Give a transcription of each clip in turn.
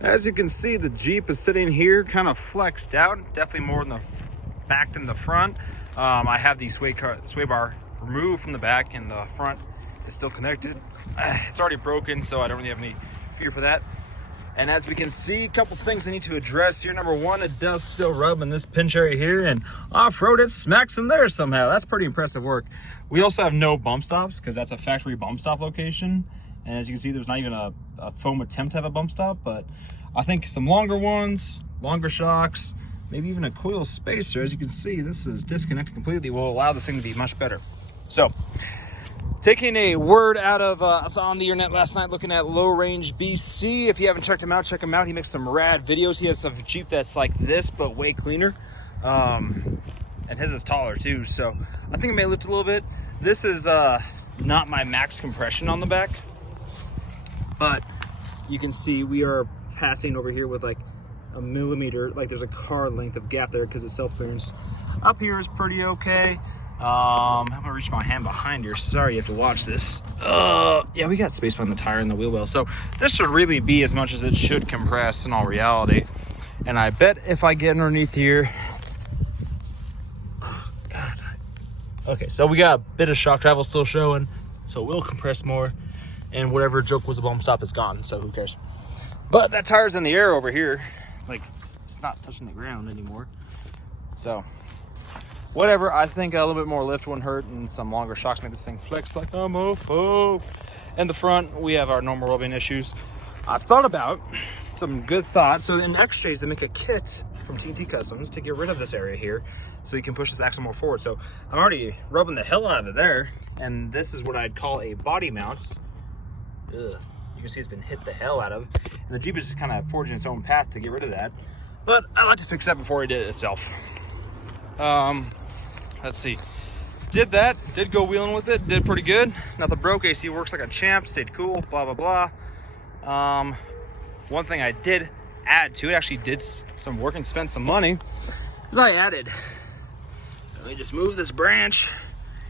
As you can see, the Jeep is sitting here kind of flexed out, definitely more in the back than the front. I have the sway bar removed from the back, and the front is still connected. It's already broken, so I don't really have any fear for that. And as we can see, a couple things I need to address here. Number one, it does still rub in this pinch area here, and off-road it smacks in there somehow. That's pretty impressive work. We also have no bump stops because that's a factory bump stop location. And as you can see, there's not even a foam attempt to have a bump stop, but I think some longer ones, longer shocks, maybe even a coil spacer. As you can see, this is disconnected completely, will allow this thing to be much better. So, taking a word out of, I was on the internet last night looking at Low Range BC. If you haven't checked him out, check him out. He makes some rad videos. He has a Jeep that's like this, but way cleaner. And his is taller too, so I think it may lift a little bit. This is not my max compression on the back, but you can see we are passing over here with like a millimeter, like there's a car length of gap there because it's self-clearance. Up here is pretty okay. I'm gonna reach my hand behind here. Sorry, you have to watch this. Yeah, we got space behind the tire and the wheel well, so this should really be as much as it should compress in all reality. And I bet if I get underneath here, okay, so we got a bit of shock travel still showing, so we'll compress more. And whatever joke was a bump stop is gone, so who cares? But that tire's in the air over here. Like, it's not touching the ground anymore. So, whatever. I think a little bit more lift wouldn't hurt, and some longer shocks make this thing flex like a mofo. In the front, we have our normal rubbing issues. I've thought about some good thoughts. So in XJs, they make a kit from TNT Customs to get rid of this area here, so you can push this axle more forward. So I'm already rubbing the hell out of it there, and this is what I'd call a body mount. Ugh. You can see it's been hit the hell out of, and the Jeep is just kind of forging its own path to get rid of that. But I like to fix that before it did it itself. Let's see. Did that, did go wheeling with it, did pretty good. Nothing broke, AC works like a champ, stayed cool, blah, blah, blah. One thing I did add to it, actually did some work and spent some money, is I added, let me just move this branch,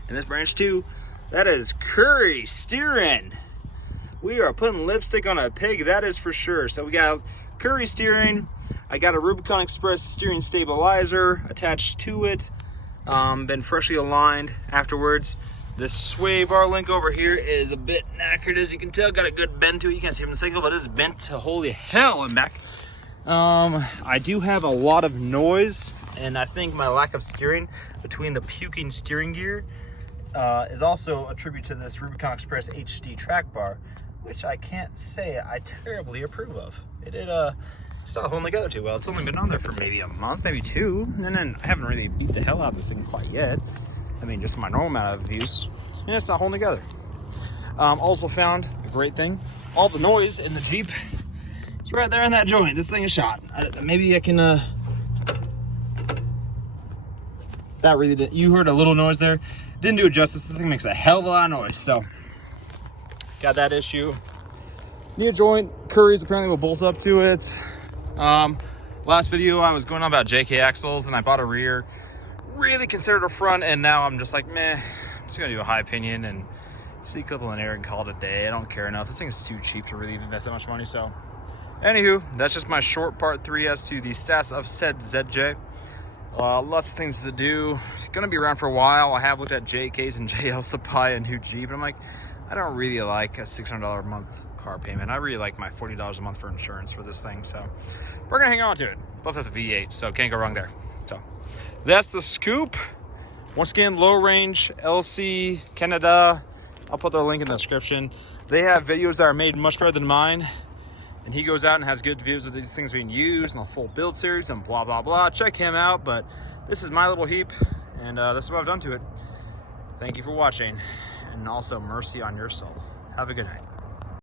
and this branch too. That is Curry steering. We are putting lipstick on a pig, that is for sure. So we got Curry steering. I got a Rubicon Express steering stabilizer attached to it. Been freshly aligned afterwards. This sway bar link over here is a bit knackered, as you can tell. Got a good bend to it. You can't see it from the single, but it's bent to holy hell and back. I do have a lot of noise, and I think my lack of steering between the puking steering gear is also a tribute to this Rubicon Express HD track bar, which I can't say I terribly approve of. It's not holding together too well. It's only been on there for maybe a month, maybe two, and then I haven't really beat the hell out of this thing quite yet. I mean, just my normal amount of use, and it's not holding together. Also found a great thing. All the noise in the Jeep is right there in that joint. This thing is shot. Maybe I can, that really did, you heard a little noise there. Didn't do it justice. This thing makes a hell of a lot of noise, so got that issue. New joint, Curry's apparently will bolt up to it. Last video I was going on about JK axles, and I bought a rear, really considered a front, and now I'm just like, meh, I'm just gonna do a high opinion and C-couple in air and call it a day. I don't care enough. This thing is too cheap to really invest that much money. So anywho, that's just my short part 3 as to the stats of said ZJ. Lots of things to do. It's gonna be around for a while. I have looked at JK's and JL's to buy a new Jeep, and I'm like, I don't really like a $600 a month car payment. I really like my $40 a month for insurance for this thing, so we're gonna hang on to it. Plus it's a V8, so can't go wrong there. So that's the scoop. Once again, Low Range LC Canada. I'll put their link in the description. They have videos that are made much better than mine, and he goes out and has good videos of these things being used and the full build series and blah blah blah. Check him out. But this is my little heap, and this is what I've done to it. Thank you for watching, and also mercy on your soul. Have a good night.